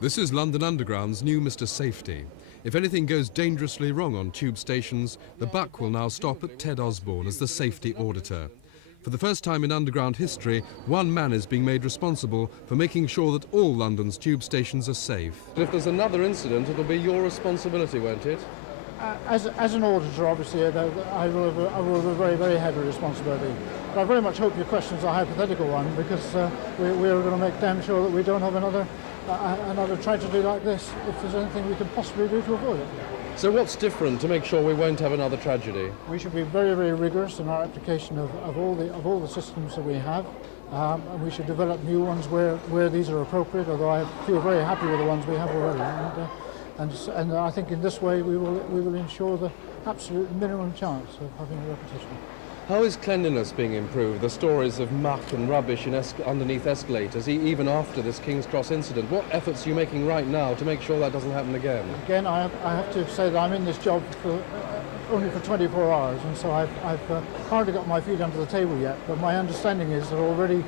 This is London Underground's new Mr. Safety. If anything goes dangerously wrong on tube stations, the buck will now stop at Ted Osborne as the safety auditor. For the first time in Underground history, one man is being made responsible for making sure that all London's tube stations are safe. If there's another incident, it'll be your responsibility, won't it? As an auditor, obviously, I will have a very, very heavy responsibility. But I very much hope your question's a hypothetical one, because we are going to make damn sure that we don't have another tragedy like this, if there's anything we can possibly do to avoid it. So what's different to make sure we won't have another tragedy? We should be very, very rigorous in our application of all the systems that we have, and we should develop new ones where these are appropriate, although I feel very happy with the ones we have already. And I think in this way we will ensure the absolute minimum chance of having a repetition. How is cleanliness being improved? The stories of muck and rubbish underneath escalators, even after this King's Cross incident. What efforts are you making right now to make sure that doesn't happen again? Again, I have to say that I'm in this job only for 24 hours, and so I've hardly got my feet under the table yet. But my understanding is that already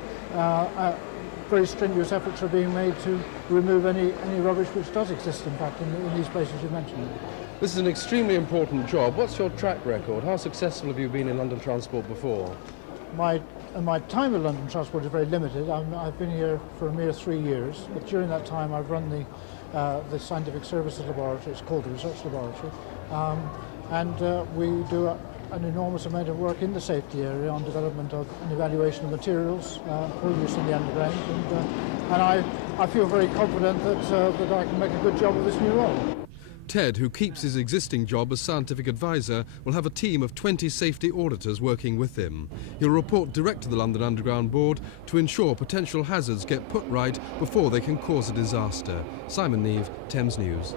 very strenuous efforts are being made to remove any rubbish which does exist, in fact, in these places you mentioned. This is an extremely important job. What's your track record? How successful have you been in London Transport before? My time at London Transport is very limited. I've been here for a mere 3 years, but during that time I've run the Scientific Services Laboratory. It's called the Research Laboratory, and we do an enormous amount of work in the safety area on development of and evaluation of materials for use in the underground, and I feel very confident that I can make a good job of this new role. Ted, who keeps his existing job as scientific advisor, will have a team of 20 safety auditors working with him. He'll report direct to the London Underground Board to ensure potential hazards get put right before they can cause a disaster. Simon Neve, Thames News.